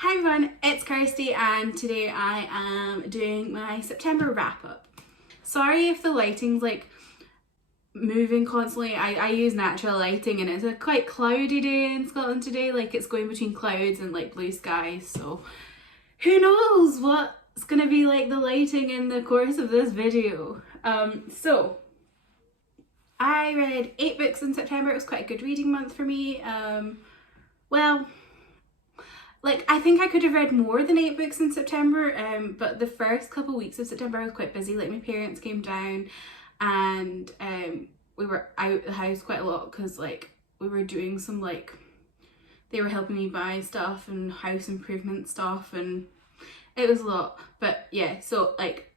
Hi everyone, it's Kirsty and today I am doing my September wrap up. Sorry if the lighting's like moving constantly. I use natural lighting and it's a quite cloudy day in Scotland today, like it's going between clouds and like blue skies, so who knows what's gonna be like the lighting in the course of this video. So I read 8 books in September. It was quite a good reading month for me. Well, like, I think I could have read more than 8 books in September, but the first couple weeks of September I was quite busy. Like, my parents came down and we were out the house quite a lot because, like, we were doing some, like, they were helping me buy stuff and house improvement stuff, and it was a lot. But yeah, so, like,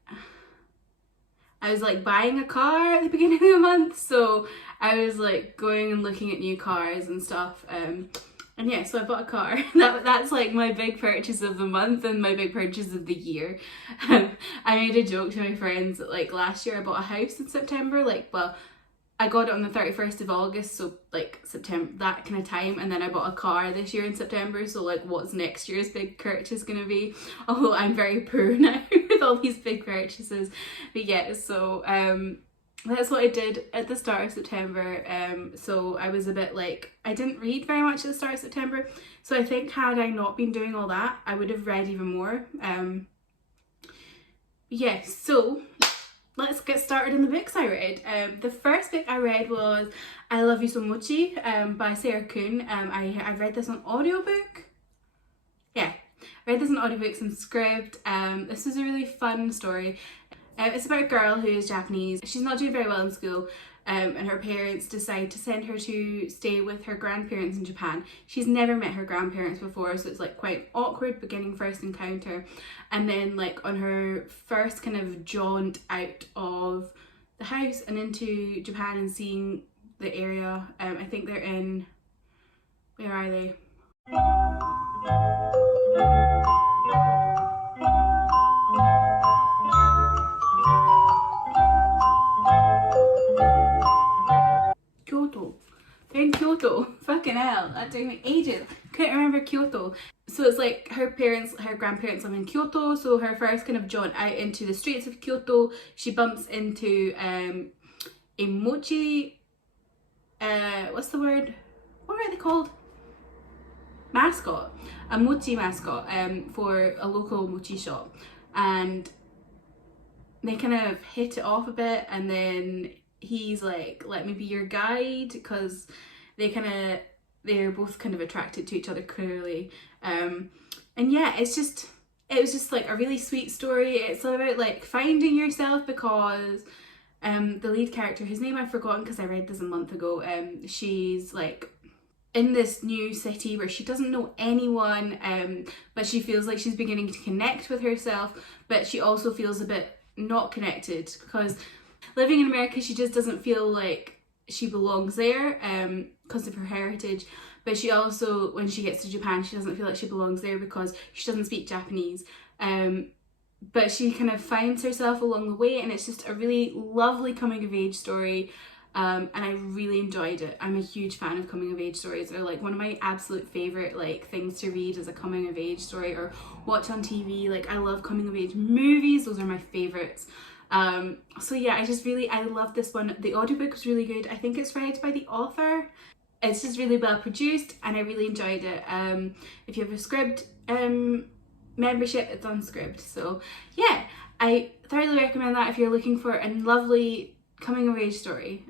I was, like, buying a car at the beginning of the month, so I was, like, going and looking at new cars and stuff. And yeah, so I bought a car. That's like my big purchase of the month and my big purchase of the year. I made a joke to my friends that like last year I bought a house in September. Like, well, I got it on the 31st of August, so like September, that kind of time. And then I bought a car this year in September. So like what's next year's big purchase gonna be? Although I'm very poor now with all these big purchases. But yeah, so that's what I did at the start of September. So I was a bit like, I didn't read very much at the start of September. So I think had I not been doing all that, I would have read even more. Yeah, so let's get started in the books I read. The first book I read was I Love You So Mochi by Sarah Kuhn. I read this on audiobook. Yeah, I read this on audiobooks and script. This was a really fun story. It's about a girl who is Japanese. She's not doing very well in school, and her parents decide to send her to stay with her grandparents in Japan. She's never met her grandparents before, so it's like quite awkward beginning first encounter. And then like on her first kind of jaunt out of the house and into Japan and seeing the area, I think they're in, where are they? Kyoto. They're in Kyoto. Fucking hell, that took me ages. Couldn't remember Kyoto. So it's like her grandparents live in Kyoto, so her first kind of jaunt out into the streets of Kyoto, she bumps into a mochi, what's the word? What are they called? Mascot. A mochi mascot for a local mochi shop. And they kind of hit it off a bit, and then he's like, let me be your guide, because they're both kind of attracted to each other clearly. And yeah, it was just like a really sweet story. It's about like finding yourself, because the lead character, whose name I've forgotten because I read this a month ago, she's like in this new city where she doesn't know anyone, but she feels like she's beginning to connect with herself, but she also feels a bit not connected because living in America, she just doesn't feel like she belongs there because of her heritage. But she also, when she gets to Japan, she doesn't feel like she belongs there because she doesn't speak Japanese. But she kind of finds herself along the way, and it's just a really lovely coming of age story. And I really enjoyed it. I'm a huge fan of coming of age stories. They're like one of my absolute favourite like things to read as a coming of age story or watch on TV. Like I love coming of age movies. Those are my favourites. So yeah, I love this one. The audiobook was really good. I think it's read by the author. It's just really well produced and I really enjoyed it. If you have a Scribd membership, it's on Scribd. So yeah, I thoroughly recommend that if you're looking for a lovely coming of age story.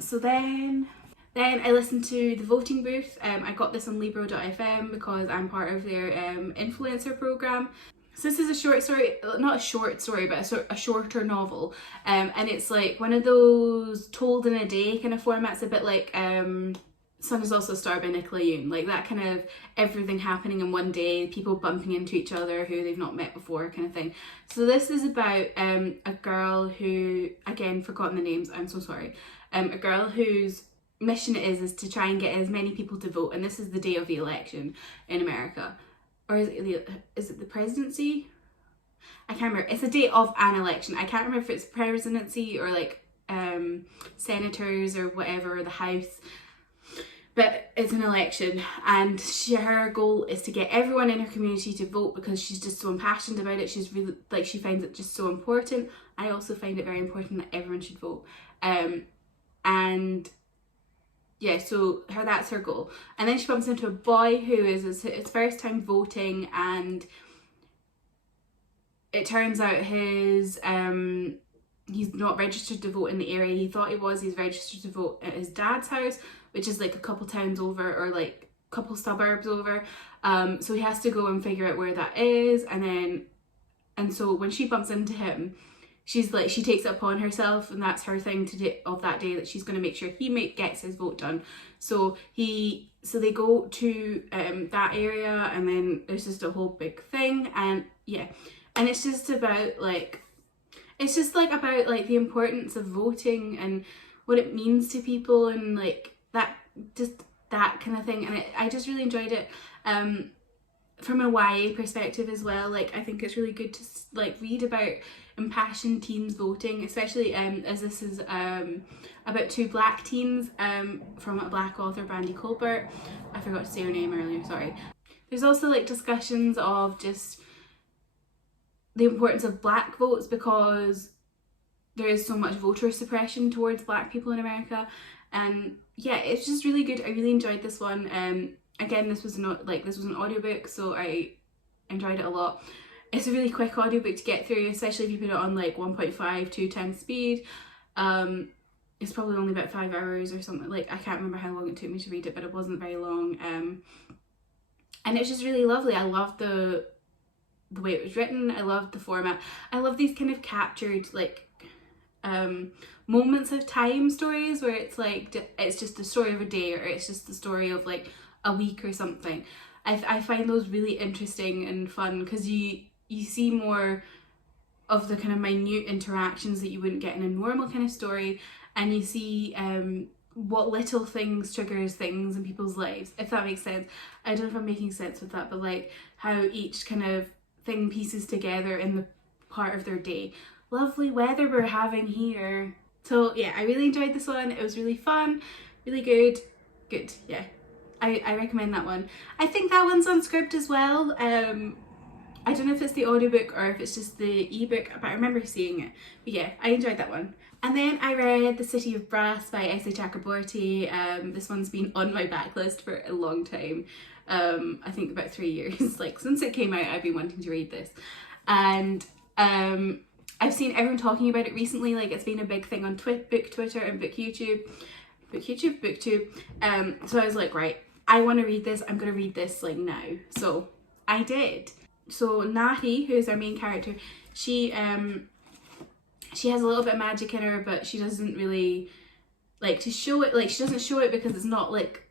So then I listened to The Voting Booth. I got this on Libro.fm because I'm part of their influencer program. So this is a short story, not a short story, but a shorter novel. And it's like one of those told in a day kind of formats, a bit like Sun Is Also a Star by Nicola Yoon. Like that kind of everything happening in one day, people bumping into each other who they've not met before kind of thing. So this is about a girl who, again, forgotten the names, I'm so sorry. A girl whose mission it is to try and get as many people to vote. And this is the day of the election in America. Or is it the presidency? I can't remember. It's the day of an election. I can't remember if it's presidency or like senators or whatever, or the House. but it's an election, and her goal is to get everyone in her community to vote because she's just so impassioned about it. She's really, like, she finds it just so important. I also find it very important that everyone should vote. And yeah, so that's her goal. And then she bumps into a boy who is his first time voting, and it turns out he's not registered to vote in the area he thought he was. He's registered to vote at his dad's house, which is like a couple towns over, or like a couple suburbs over. So he has to go and figure out where that is, and so when she bumps into him, she's like, she takes it upon herself, and that's her thing of that day, that she's going to make sure he gets his vote done. So they go to that area, and then there's just a whole big thing, and yeah, and it's just about like, it's just like about like the importance of voting and what it means to people, and like that, just that kind of thing. And I just really enjoyed it. From a YA perspective as well, like I think it's really good to like read about impassioned teens voting, especially as this is about two black teens from a black author, Brandy Colbert. I forgot to say her name earlier, sorry. There's also like discussions of just the importance of black votes, because there is so much voter suppression towards black people in America, and yeah, it's just really good. I really enjoyed this one. Again, this was an audiobook, so I enjoyed it a lot. It's a really quick audiobook to get through, especially if you put it on like 1.5 to 10 speed. It's probably only about 5 hours or something. Like, I can't remember how long it took me to read it, but it wasn't very long. And it's just really lovely. I love the way it was written. I love the format. I love these kind of captured like moments of time stories where it's like, it's just the story of a day, or it's just the story of like a week or something. I find those really interesting and fun, because you see more of the kind of minute interactions that you wouldn't get in a normal kind of story, and you see what little things triggers things in people's lives, if that makes sense. I don't know if I'm making sense with that, but like how each kind of thing pieces together in the part of their day. Lovely weather we're having here. So yeah, I really enjoyed this one. It was really fun, really good, yeah. I recommend that one. I think that one's on Scribd as well. I don't know if it's the audiobook or if it's just the ebook, but I remember seeing it. But yeah, I enjoyed that one. And then I read The City of Brass by S.A. Chakraborty. This one's been on my backlist for a long time. I think about 3 years. Like, since it came out, I've been wanting to read this. And I've seen everyone talking about it recently. Like, it's been a big thing on book Twitter and book YouTube. Booktube. So I was like, right, I want to read this. I'm going to read this like now. So I did. So Nati, who is our main character, she has a little bit of magic in her, but she doesn't really like to show it. Like, she doesn't show it because it's not like,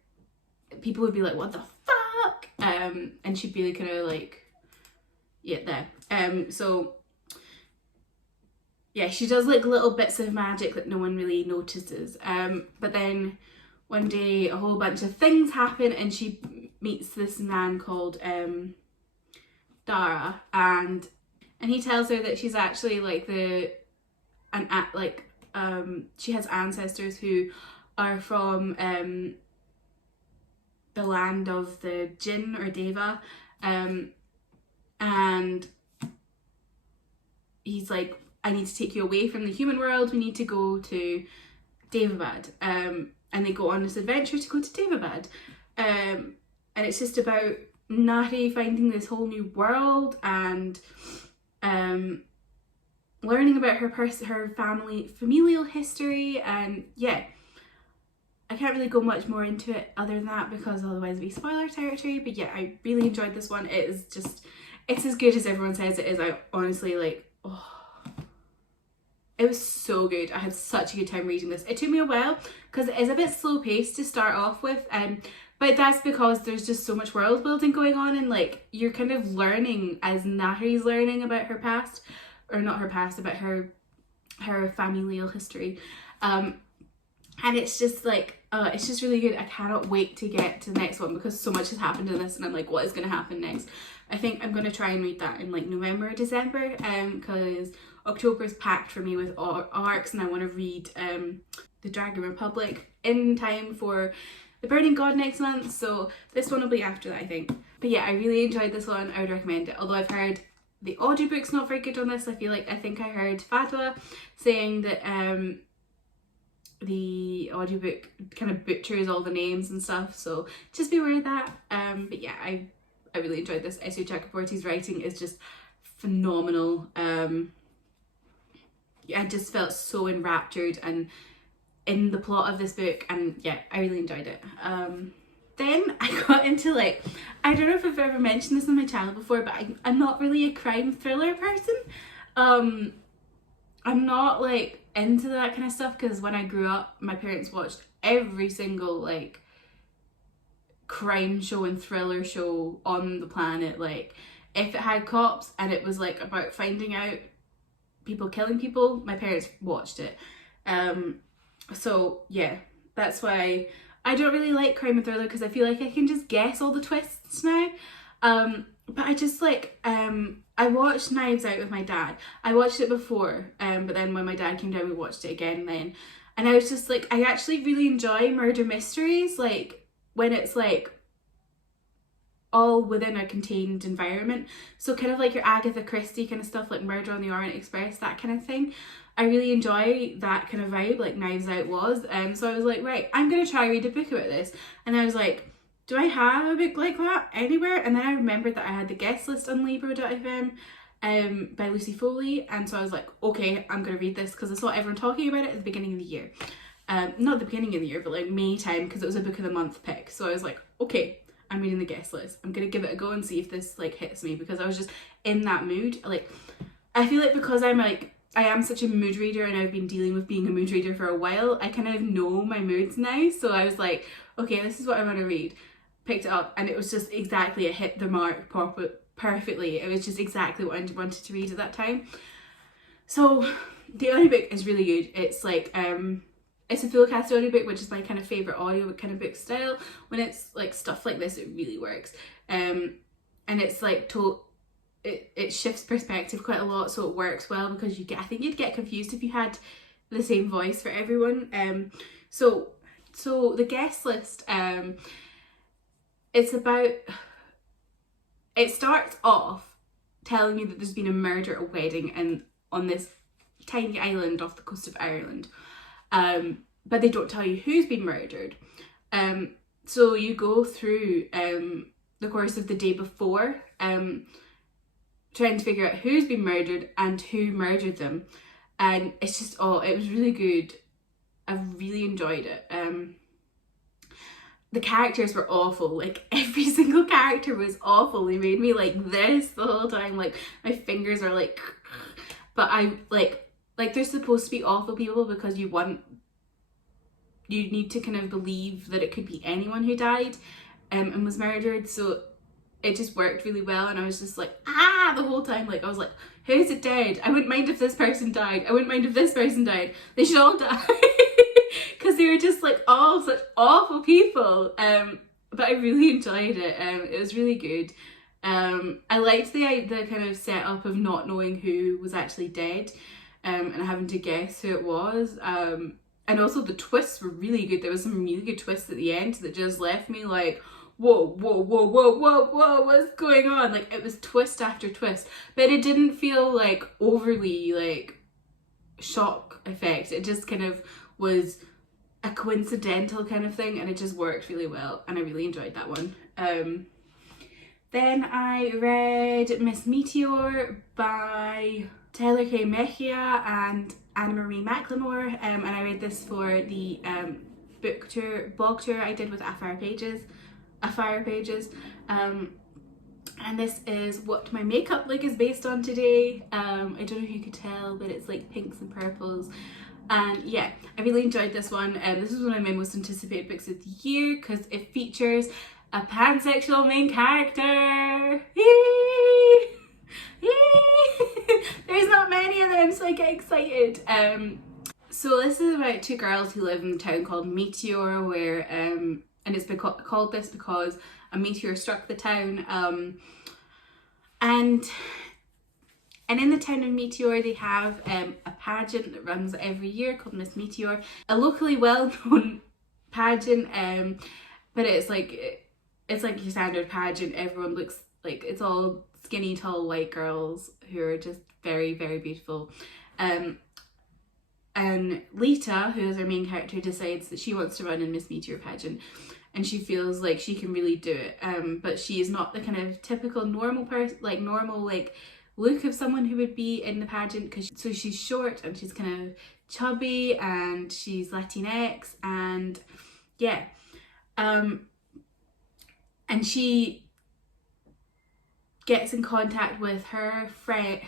people would be like, what the fuck? And she'd be like, kind of like, yeah, there. So yeah, she does like little bits of magic that no one really notices. But then one day a whole bunch of things happen, and she meets this man called Dara, and he tells her that she's actually like she has ancestors who are from the land of the Jinn or Deva, and he's like, I need to take you away from the human world. We need to go to Devabad. And they go on this adventure to go to Devabad. And it's just about Nari finding this whole new world, and learning about her familial history. And yeah, I can't really go much more into it other than that, because otherwise it'd be spoiler territory. But yeah, I really enjoyed this one. It's as good as everyone says it is. I honestly it was so good. I had such a good time reading this. It took me a while because it is a bit slow paced to start off with, but that's because there's just so much world building going on, and like, you're kind of learning as Nahri's learning about her past, or not her past, about her familial history, and it's just like, it's just really good. I cannot wait to get to the next one, because so much has happened in this, and I'm like, what is going to happen next? I think I'm going to try and read that in like November or December, because October is packed for me with arcs, and I want to read The Dragon Republic in time for the Burning God next month, so this one will be after that, I think. But yeah, I really enjoyed this one. I would recommend it. Although I've heard the audiobook's not very good on this. I think I heard Fatwa saying that the audiobook kind of butchers all the names and stuff, so just be aware of that. But yeah, I really enjoyed this. S.A. Chakraborty's writing is just phenomenal. I just felt so enraptured and in the plot of this book, and yeah, I really enjoyed it. Then I got into, like, I don't know if I've ever mentioned this on my channel before, but I'm not really a crime thriller person. I'm not like into that kind of stuff, because when I grew up, my parents watched every single like crime show and thriller show on the planet. Like, if it had cops and it was like about finding out people killing people, my parents watched it. So yeah, that's why I don't really like crime and thriller, because I feel like I can just guess all the twists now. But I just like, I watched Knives Out with my dad. I watched it before, but then when my dad came down, we watched it again then. And I was just like, I actually really enjoy murder mysteries, like when it's like all within a contained environment. So kind of like your Agatha Christie kind of stuff, like Murder on the Orient Express, that kind of thing. I really enjoy that kind of vibe, like Knives Out was. So I was like, right, I'm going to try read a book about this. And I was like, do I have a book like that anywhere? And then I remembered that I had the guest list on Libro.fm by Lucy Foley. And so I was like, okay, I'm going to read this, because I saw everyone talking about it at the beginning of the year. Not the beginning of the year, but like May time, because it was a book of the month pick. So I was like, okay, I'm reading the guest list. I'm going to give it a go and see if this like hits me, because I was just in that mood. Like, I feel like because I am such a mood reader, and I've been dealing with being a mood reader for a while, I kind of know my moods now. So I was like, okay, this is what I want to read. Picked it up, and it was just exactly, it hit the mark perfectly. It was just exactly what I wanted to read at that time. So the audiobook is really good. It's like, it's a full cast audiobook, which is my kind of favourite audio kind of book style. When it's like stuff like this, it really works. And it's like it shifts perspective quite a lot, so it works well, because I think you'd get confused if you had the same voice for everyone. So the guest list, it starts off telling you that there's been a murder at a wedding and on this tiny island off the coast of Ireland. But they don't tell you who's been murdered. So you go through the course of the day before, trying to figure out who's been murdered and who murdered them. And it's just, it was really good. I really enjoyed it. The characters were awful. Like, every single character was awful. They made me like this the whole time. Like, my fingers are like, but I like they're supposed to be awful people, because you need to kind of believe that it could be anyone who died and was murdered. So it just worked really well, and I was just like, the whole time. Like, I was like, who's it dead? I wouldn't mind if this person died. I wouldn't mind if this person died. They should all die. Because they were just like all such awful people. But I really enjoyed it. It was really good. I liked the kind of setup of not knowing who was actually dead, and having to guess who it was. And also the twists were really good. There was some really good twists at the end that just left me like, whoa, what's going on? Like, it was twist after twist, but it didn't feel like overly like shock effect. It just kind of was a coincidental kind of thing, and it just worked really well, and I really enjoyed that one. Then I read Miss Meteor by Taylor K. Mejia and Anna Marie McLemore, and I read this for the blog tour I did with Afire Pages. And this is what my makeup look is based on today. I don't know if you could tell, but it's like pinks and purples. And yeah, I really enjoyed this one. This is one of my most anticipated books of the year, because it features a pansexual main character. There's not many of them, so I get excited. So this is about two girls who live in a town called Meteor, where and it's been called this because a meteor struck the town. And in the town of Meteor, they have a pageant that runs every year called Miss Meteor, a locally well-known pageant. but it's like your standard pageant. Everyone looks like, it's all skinny tall white girls who are just very, very beautiful. And Lita, who is our main character, decides that she wants to run in Miss Meteor pageant, and she feels like she can really do it. But she is not the kind of typical normal person, like normal like look of someone who would be in the pageant, because so she's short and she's kind of chubby and she's Latinx, and yeah, and she gets in contact with her friend,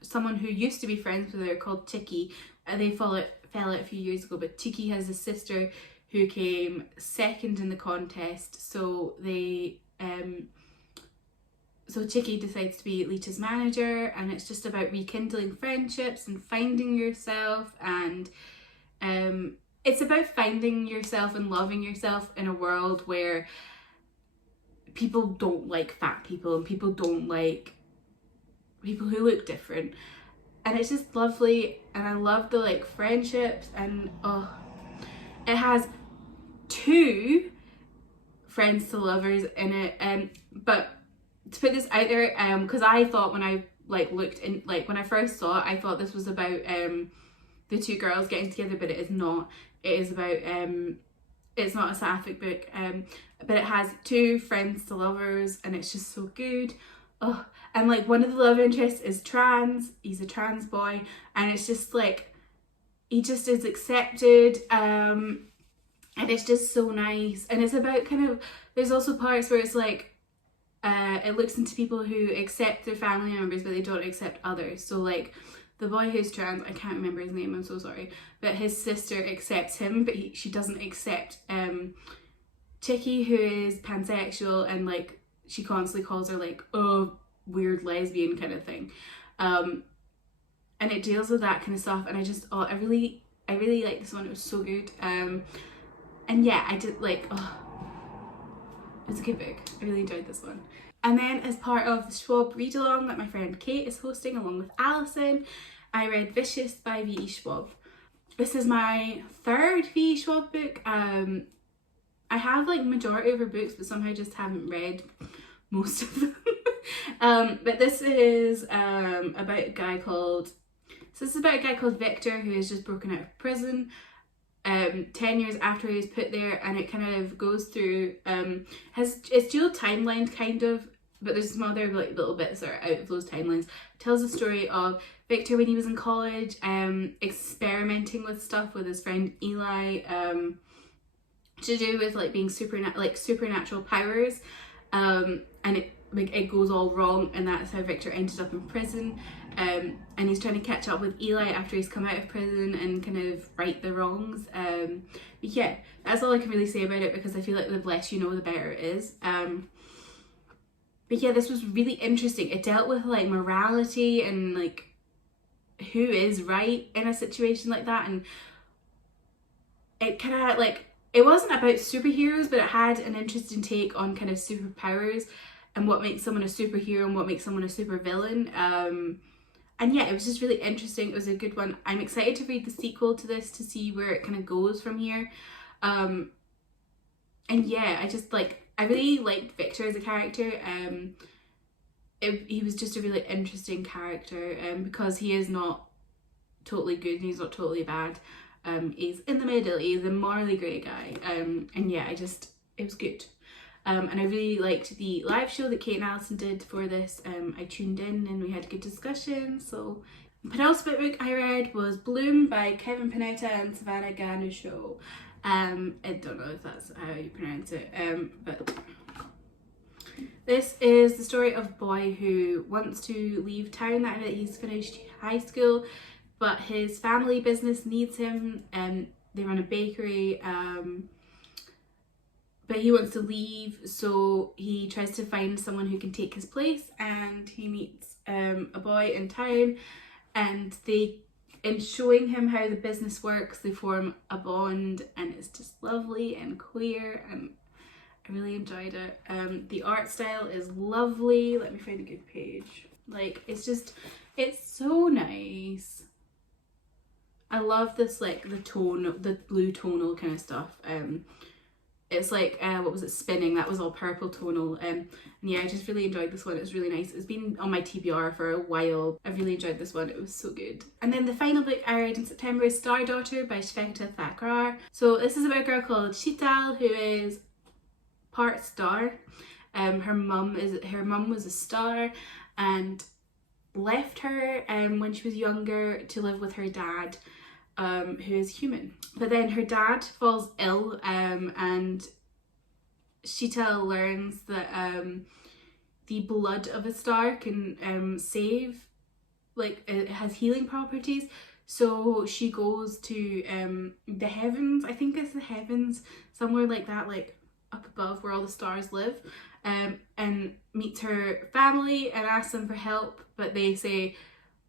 someone who used to be friends with her called Tiki. They fell out a few years ago, but Tiki has a sister who came second in the contest, so so Tiki decides to be Lita's manager, and it's just about rekindling friendships and finding yourself, and it's about finding yourself and loving yourself in a world where people don't like fat people and people don't like people who look different. And it's just lovely, and I love the like friendships, and it has 2 friends to lovers in it, but to put this out there, because I thought when I like looked in, like when I first saw it, I thought this was about the 2 girls getting together, but it is not. It is about it's not a sapphic book, but it has 2 friends to lovers, and it's just so good. Oh, and like one of the love interests is trans. He's a trans boy, and it's just like he just is accepted, and it's just so nice. And it's about kind of, there's also parts where it's like it looks into people who accept their family members but they don't accept others. So like the boy who's trans, I can't remember his name, I'm so sorry, but his sister accepts him, but she doesn't accept Chicky, who is pansexual, and like she constantly calls her like, oh, weird lesbian kind of thing, and it deals with that kind of stuff. And I just I really like this one. It was so good, and yeah, I did like, it's a good book. I really enjoyed this one. And then as part of the Schwab read along that my friend Kate is hosting along with Alison, I read Vicious by V.E. Schwab. This is my 3rd V.E. Schwab book. I have like majority of her books, but somehow just haven't read most of them. But this is about a guy called Victor, who has just broken out of prison 10 years after he was put there, and it kind of goes through it's dual timelined kind of, but there's some other like little bits that are out of those timelines. It tells the story of Victor when he was in college, experimenting with stuff with his friend Eli, to do with like being supernatural powers, and it goes all wrong, and that's how Victor ended up in prison, and he's trying to catch up with Eli after he's come out of prison and kind of right the wrongs. But yeah, that's all I can really say about it, because I feel like the less you know the better it is. But yeah, this was really interesting. It dealt with like morality and like who is right in a situation like that, and it kind of like, it wasn't about superheroes, but it had an interesting take on kind of superpowers and what makes someone a superhero and what makes someone a supervillain. And yeah, it was just really interesting. It was a good one. I'm excited to read the sequel to this to see where it kind of goes from here. And yeah, I really liked Victor as a character. He was just a really interesting character, because he is not totally good and he's not totally bad. He's in the middle. He's a morally grey guy. And yeah, it was good. And I really liked the live show that Kate and Alison did for this. I tuned in and we had a good discussion. So the penultimate book I read was Bloom by Kevin Panetta and Savannah Ganucheau. I don't know if that's how you pronounce it, but this is the story of a boy who wants to leave town now that he's finished high school, but his family business needs him, and they run a bakery, but he wants to leave, so he tries to find someone who can take his place, and he meets a boy in town, and in showing him how the business works, they form a bond, and it's just lovely and queer, and I really enjoyed it. The art style is lovely. Let me find a good page. Like, it's so nice. I love this, like, the blue tonal kind of stuff. it's like what was it, Spinning, that was all purple tonal. And yeah, I just really enjoyed this one. It was really nice. It's been on my TBR for a while. I really enjoyed this one. It was so good. And then the final book I read in September is Star Daughter by Shveta Thakrar. So this is about a girl called Sheetal who is part star. Her mum was a star and left her when she was younger to live with her dad, who is human. But then her dad falls ill, and Sheetal learns that the blood of a star can save, like it has healing properties. So she goes to the heavens, I think it's the heavens, somewhere like that, like up above where all the stars live, and meets her family and asks them for help, but they say,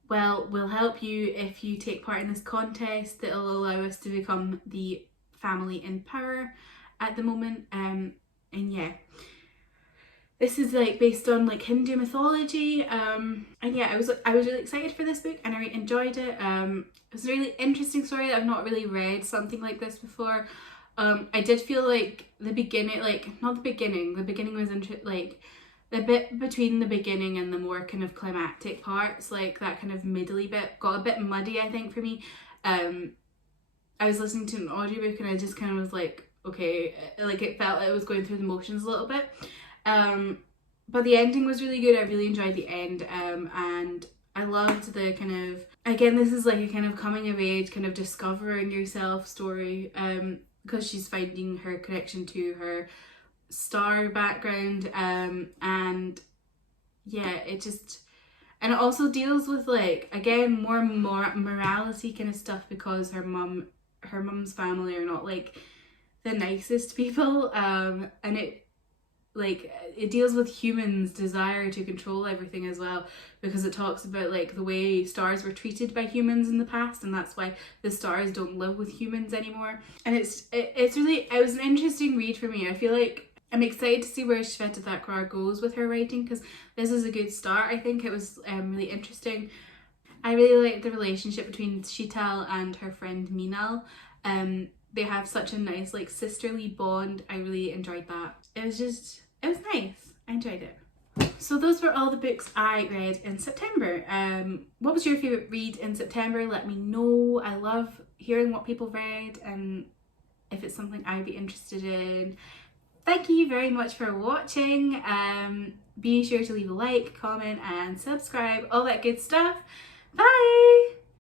well, we'll help you if you take part in this contest that'll allow us to become the family in power at the moment. And yeah, this is like based on like Hindu mythology, and yeah, I was really excited for this book and I really enjoyed it. It was a really interesting story. I've not really read something like this before. I did feel like the beginning, like not the beginning was like the bit between the beginning and the more kind of climactic parts, like that kind of middly bit got a bit muddy, I think, for me. I was listening to an audiobook and I just kind of was like, okay, like it felt like it was going through the motions a little bit. But the ending was really good. I really enjoyed the end, and I loved the kind of, again, this is like a kind of coming of age, kind of discovering yourself story, because she's finding her connection to her star background, and yeah, it just, and it also deals with like, again, more morality kind of stuff, because her mum's family are not like the nicest people, and it deals with humans' desire to control everything as well, because it talks about like the way stars were treated by humans in the past, and that's why the stars don't live with humans anymore. And it was an interesting read for me. I feel like I'm excited to see where Shveta Thakrar goes with her writing, because this is a good start. I think it was really interesting. I really like the relationship between Sheetal and her friend Meenal. They have such a nice like sisterly bond. I really enjoyed that. It was nice. I enjoyed it. So those were all the books I read in September. What was your favourite read in September? Let me know. I love hearing what people read and if it's something I'd be interested in. Thank you very much for watching. Be sure to leave a like, comment and subscribe, all that good stuff. Bye!